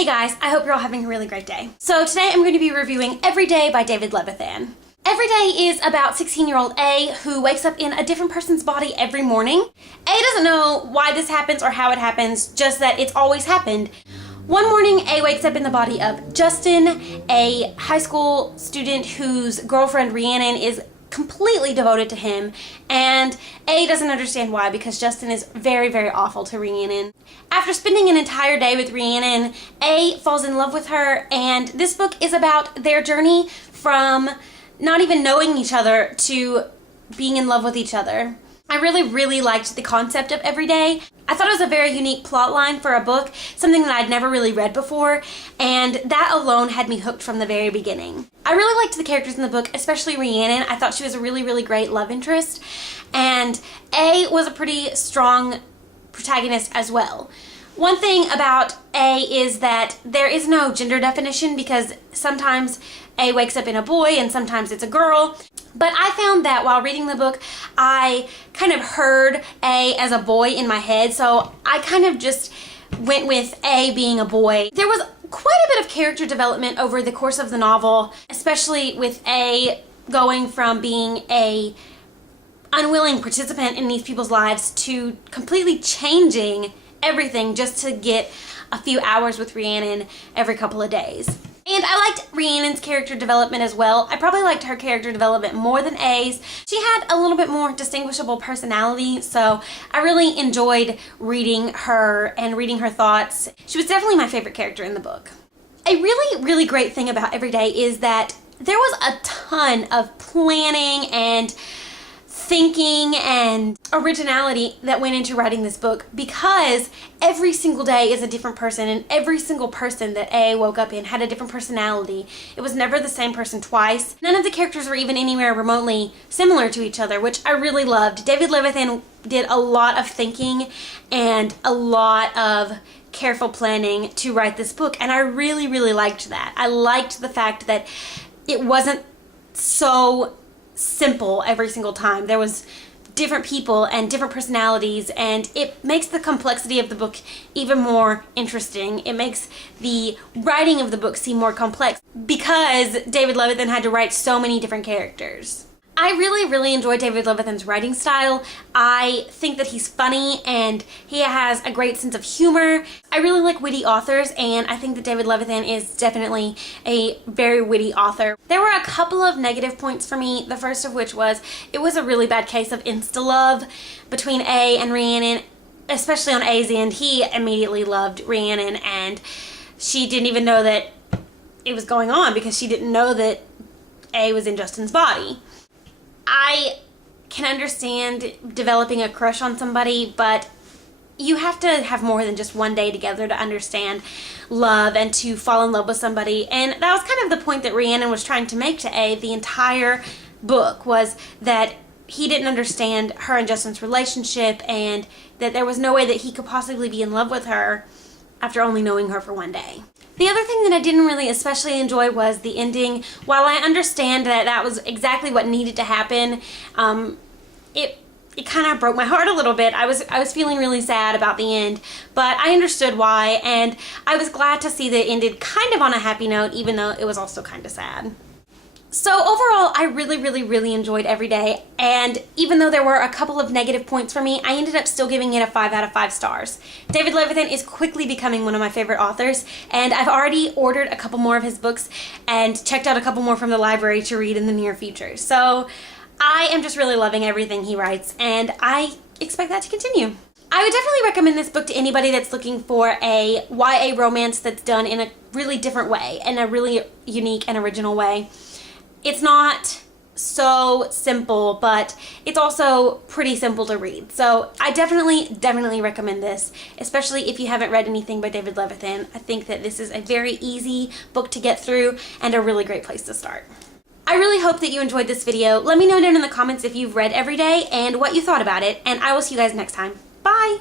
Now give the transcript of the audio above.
Hey guys, I hope you're all having a really great day. So today I'm going to be reviewing Every Day by David Levithan. Every Day is about 16-year-old A who wakes up in a different person's body every morning. A doesn't know why this happens or how it happens, just that it's always happened. One morning, A wakes up in the body of Justin, a high school student whose girlfriend Rhiannon is completely devoted to him, and A doesn't understand why because Justin is very, very awful to Rhiannon. After spending an entire day with Rhiannon, A falls in love with her, and this book is about their journey from not even knowing each other to being in love with each other. I really, really liked the concept of Every Day. I thought it was a very unique plot line for a book, something that I'd never really read before, and that alone had me hooked from the very beginning. I really liked the characters in the book, especially Rhiannon. I thought she was a really, really great love interest, and A was a pretty strong protagonist as well. One thing about A is that there is no gender definition because sometimes A wakes up in a boy and sometimes it's a girl. But I found that while reading the book, I kind of heard A as a boy in my head, so I kind of just went with A being a boy. There was quite a bit of character development over the course of the novel, especially with A going from being a unwilling participant in these people's lives to completely changing everything just to get a few hours with Rhiannon every couple of days. And I liked Rhiannon's character development as well. I probably liked her character development more than A's. She had a little bit more distinguishable personality, so I really enjoyed reading her and reading her thoughts. She was definitely my favorite character in the book. A really, really great thing about Every Day is that there was a ton of planning and thinking and originality that went into writing this book because every single day is a different person, and every single person that A woke up in had a different personality. It was never the same person twice. None of the characters were even anywhere remotely similar to each other, which I really loved. David Levithan did a lot of thinking and a lot of careful planning to write this book, and I really, really liked that. I liked the fact that it wasn't so simple every single time. There was different people and different personalities, and it makes the complexity of the book even more interesting. It makes the writing of the book seem more complex because David Levithan had to write so many different characters. I really, really enjoy David Levithan's writing style. I think that he's funny and he has a great sense of humor. I really like witty authors, and I think that David Levithan is definitely a very witty author. There were a couple of negative points for me, the first of which was it was a really bad case of insta-love between A and Rhiannon, especially on A's end. He immediately loved Rhiannon, and she didn't even know that it was going on because she didn't know that A was in Justin's body. I can understand developing a crush on somebody, but you have to have more than just one day together to understand love and to fall in love with somebody. And that was kind of the point that Rhiannon was trying to make to A the entire book, was that he didn't understand her and Justin's relationship and that there was no way that he could possibly be in love with her after only knowing her for one day. The other thing that I didn't really especially enjoy was the ending. While I understand that that was exactly what needed to happen, it kind of broke my heart a little bit. I was feeling really sad about the end, but I understood why, and I was glad to see that it ended kind of on a happy note, even though it was also kind of sad. So overall, I really, really, really enjoyed Every Day, and even though there were a couple of negative points for me, I ended up still giving it a 5 out of 5 stars. David Levithan is quickly becoming one of my favorite authors, and I've already ordered a couple more of his books and checked out a couple more from the library to read in the near future. So I am just really loving everything he writes, and I expect that to continue. I would definitely recommend this book to anybody that's looking for a YA romance that's done in a really different way, in a really unique and original way. It's not so simple, but it's also pretty simple to read. So I definitely recommend this, especially if you haven't read anything by David Levithan. I think that this is a very easy book to get through and a really great place to start. I really hope that you enjoyed this video. Let me know down in the comments if you've read Every Day and what you thought about it, and I will see you guys next time. Bye!